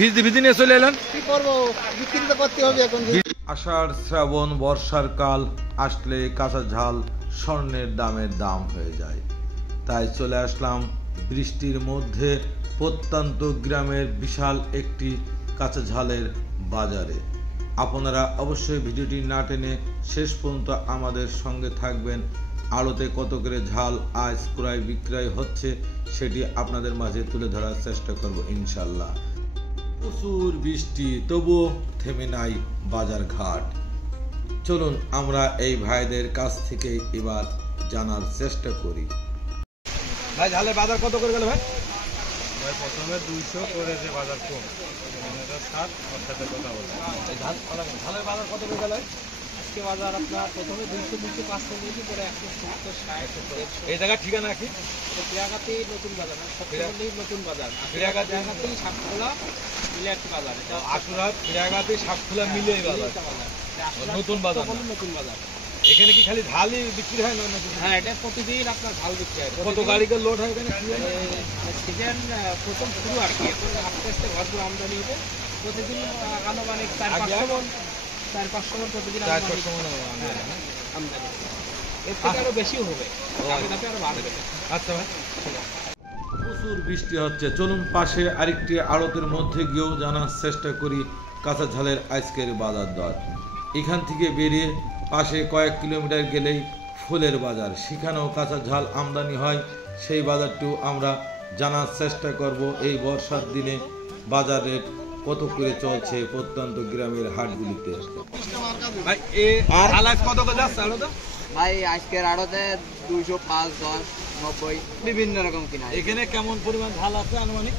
ভিজি ভিজি নিয়ে চলে এলেন, কি করবো, বিক্রি তো করতে হবে এখন। আষাঢ় শ্রাবণ বর্ষার কাল আসলে কাঁচা ঝাল স্বর্ণের দাম হয়ে যায়। তাই চলে আসলাম বৃষ্টির মধ্যে প্রত্যন্ত গ্রামের বিশাল একটি কাঁচা ঝালের বাজারে। আপনারা অবশ্যই ভিডিওটি না টেনে শেষ পর্যন্ত আমাদের সঙ্গে থাকবেন। আড়তে কত করে ঝাল আজ ক্রয় বিক্রয় হচ্ছে সেটি আপনাদের মাঝে তুলে ধরার চেষ্টা করব ইনশাল্লাহ। প্রচুর বৃষ্টি, তবুও থেমে নাই বাজার ঘাট। চলুন আমরা এই ভাইদের কাছ থেকে এবার জানার চেষ্টা করি। ভাই ঝালের বাজার কত করে গেল ভাই? ভাই প্রথমে 200 করেছে বাজার কম, এটা 60 ওর সাথে কথা বলে। ঝালের বাজার কত করে গেল? আজকে বাজার আপনার প্রথমে 200 205 নিয়েছি, পরে 170 60। এই জায়গার ঠিকানা কি? ক্রিয়াঘাটি নতুন বাজার, সবচেয়ে নতুন বাজার। ক্রিয়াঘাটি সাতখোলা মিলে একটি বাজার। এটা আশুরাত ক্রিয়াঘাটি সাতখোলা মিলে বাজার, নতুন বাজার। নতুন বাজার। এখানে কি খালি ঝালই বিক্রি হয় না? হ্যাঁ, এটা প্রতিদিন আপনার ঝাল বিক্রি হয়। কত গাড়িতে লোড হয় এখানে? সিজন প্রথম শুরু আর কি, এখন আস্তে আস্তে ভরপুর আমদানি হবে। প্রতিদিন আনুমানিক 4-500 মন প্রতিদিন আমদানি। এর থেকে আরো বেশিও হবে, আরো বাড়বে। আচ্ছা ভাই, প্রচুর বৃষ্টি হচ্ছে। চলুন পাশে আরেকটি আড়তের মধ্যে গিয়েও জানার চেষ্টা করি কাঁচা ঝালের আজকের বাজার দর। এখান থেকে বেরিয়ে পাশে কয়েক কিলোমিটার গেলেই ফুলের বাজার, সেখানেও কাঁচা ঝাল আমদানি হয়। সেই বাজারটিও আমরা জানার চেষ্টা করব। এই বর্ষার দিনে বাজার রেট কত করে চলছে প্রত্যন্ত গ্রামের হাটগুলিতে। ভাই কত করে যাচ্ছে আড়তে? ভাই আজকের আড়তে 205, 10, 90 বিভিন্ন রকম কিনা। এখানে কেমন পরিমাণ ঝাল আছে আনুমানিক?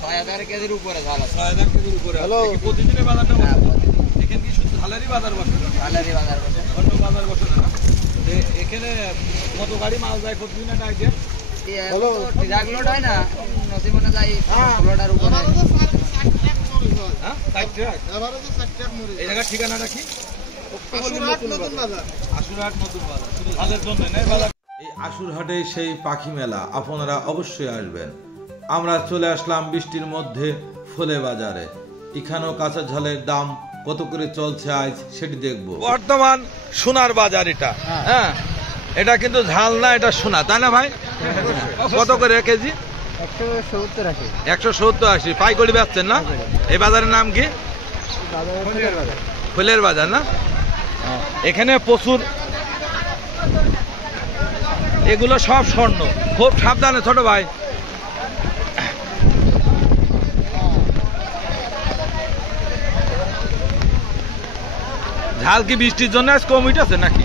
6000 কেজির উপরে ঝাল আছে। 6000 কেজির উপরে। প্রতিদিনের বাজারটা এখানে কি শুধু ঝালেরই বাজার বসে? ঝালেরই বাজার বসে, অন্য বাজার বসে না। এখানে কত গাড়ি মাল যায় প্রতিদিন? একটা আইডিয়া ট্রাক লোড হয় না, নসিমনে যায় 16টার উপরে। হ্যাঁ, 60 ট্রাক। এই জায়গার ঠিকানাটা কি? আশুরহাট নতুন বাজার। শুধু ঝালের জন্য নয় বাজার। এই আশুরহাটে সেই পাখি মেলা, আপনারা অবশ্যই আসবেন। আমরা চলে আসলাম বৃষ্টির মধ্যে ফুলে বাজারে। এখানেও কাঁচা ঝালের দাম কত করে চলছে আজ সেটি দেখব। বর্তমান সোনার বাজার এটা। হ্যাঁ, এটা কিন্তু ঝাল না, এটা সোনা, তাই না ভাই? কত করে কেজি? 170-80। 170-80 পাইকারি বেচছেন না? এই বাজারের নাম কি? ফুলের বাজার না? এখানে প্রচুর, এগুলো সব স্বর্ণ। খুব সাবধানে ছোট ভাই। ঝাল কি বৃষ্টির জন্য আজ কম উঠেছে নাকি?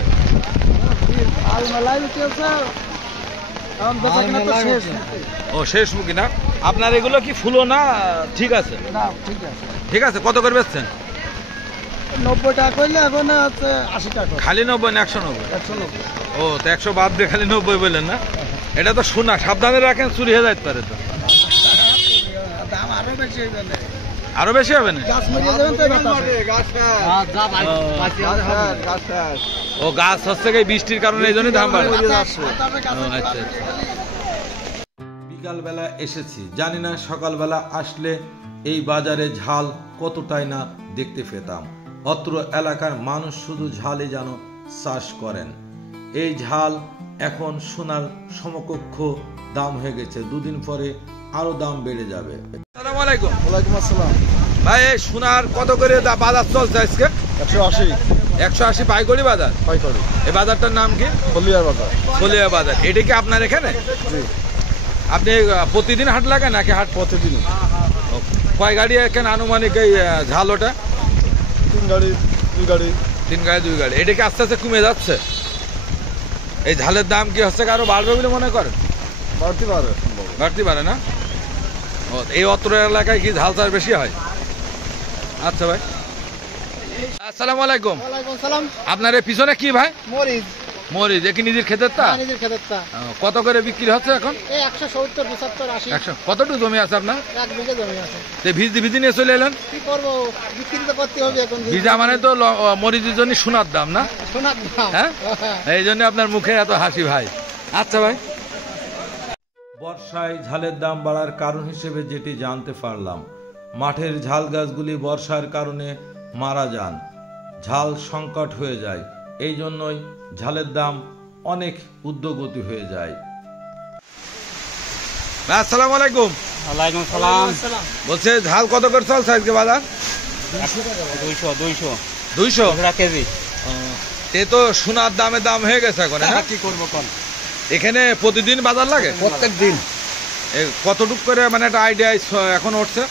ও শেষ মুখী না? আপনার এগুলো কি ফুলো না? ঠিক আছে, ঠিক আছে। কত করে বেচছেন? 90 টাকা করলে এখন 80 টাকা। খালি 90 না 190? ও, তো 100 বাদ দিয়ে খালি 90 বললেন না? এটা তো সোনা, সাবধানে রাখেন, চুরি হয়ে যাইতে পারে তো। দাম আরো বেশি হয়ে যাবে। আরো বেশি হবে না? ও, গাছ হচ্ছে কি বৃষ্টির কারণে, এই জন্যই দাম বাড়ে। আচ্ছা, বিকাল বেলা এসেছি, জানি না সকালবেলা আসলে এই বাজারে ঝাল কতটাই না দেখতে পেতাম। অত্র এলাকার মানুষ শুধু ঝালই যেন চাষ করেন। এই ঝাল এখন সোনার সমকক্ষ দাম হয়ে গেছে, দুদিন পরে আরো দাম বেড়ে যাবে। আসসালামু আলাইকুম। ওয়ালাইকুম আসসালাম। ভাই এই সোনার কত করে বাজার চলছে আজকে? 180। 180 পাইকারি বাজার? পাইকারি। এই বাজারটার নাম কি? ফলিয়া বাজার। ফলিয়া বাজার। এটা কি আপনার এখানে? জি। আপনি প্রতিদিন হাট লাগান নাকি? হাট প্রতিদিন। কয় গাড়ি এখানে আনুমানিক এই ঝাল? ওটা 3 গাড়ি 2 গাড়ি। 3 গাড়ি 2 গাড়ি। এটা কি আস্তে আস্তে কমে যাচ্ছে? এই ঝালের দাম কি হচ্ছে আরো বাড়বে বলে মনে করেন? বাড়তে পারে না? ও, এই অত্র এলাকায় কি ঝাল চাষ বেশি হয়? আচ্ছা ভাই, আসসালামু আলাইকুম। ওয়ালাইকুম আসসালাম। আপনার এই পিছনে কি ভাই? মরিচ। মরিচ, কি নিজের ক্ষেতের তা? নিজের ক্ষেতের তা। কত করে বিক্রি হচ্ছে এখন? এই 170, 75, 80। 100। কতটুকু জমি আছে আপনার? 1 বিঘা জমি আছে। ভিজি ভিজি নিয়ে চলে এলেন? কি করবো, বিক্রি তো করতে হবে এখন। ভিজা মানে তো মরিচের জন্য সোনার দাম না? সোনার দাম। হ্যাঁ, এই জন্য আপনার মুখে এত হাসি ভাই। আচ্ছা ভাই, বর্ষায় ঝালের দাম বাড়ার কারণ হিসেবে যেটি জানতে পারলাম, মাঠের ঝাল গাছগুলি বর্ষার কারণে মারা যান, ঝাল সংকট হয়ে যায়। এই জন্যই ঝালের দাম অনেক ঊর্ধ্বগতি হয়ে যায়। আসসালামু আলাইকুম। ওয়ালাইকুম সালাম। বলছে ঝাল কত করে চলছে আজকে বাজার? 200 কেজি। এ তো সোনার দামে দাম হয়ে গেছে এখন। কি করবো কোন? এখানে প্রতিদিন বাজার লাগে? প্রত্যেক দিন। কতটুক করে মানে একটা আইডিয়া এখন উঠছে?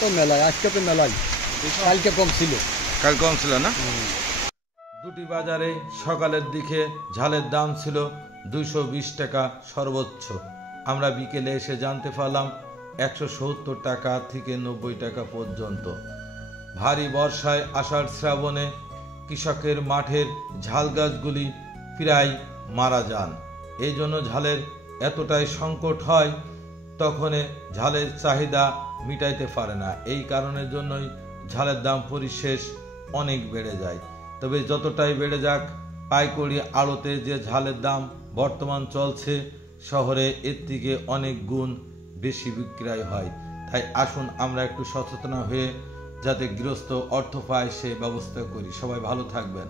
তো মেলায়, আজকে তো মেলায়, কালকে কম ছিল। কাল কম ছিল না? দুটি বাজারে সকালের দিকে ঝালের দাম ছিল 220 টাকা সর্বোচ্চ। আমরা বিকেলে এসে জানতে পারলাম 170 টাকা থেকে 90 টাকা পর্যন্ত। ভারী বর্ষায় আষাঢ় শ্রাবণে কৃষকের মাঠের ঝাল গাছগুলি প্রায় মারা যান। এই জন্য ঝালের এতটাই সংকট হয়, তখন ঝালের চাহিদা মিটাইতে পারে না। এই কারণের জন্যই ঝালের দাম পরিশেষ অনেক বেড়ে যায়। তবে যতটাই বেড়ে যাক, পাইকারি আড়তে যে ঝালের দাম বর্তমান চলছে, শহরে এর থেকে অনেক গুণ বেশি বিক্রয় হয়। তাই আসুন আমরা একটু সচেতন হয়ে যাতে গৃহস্থ অর্থ পায় সে ব্যবস্থা করি। সবাই ভালো থাকবেন।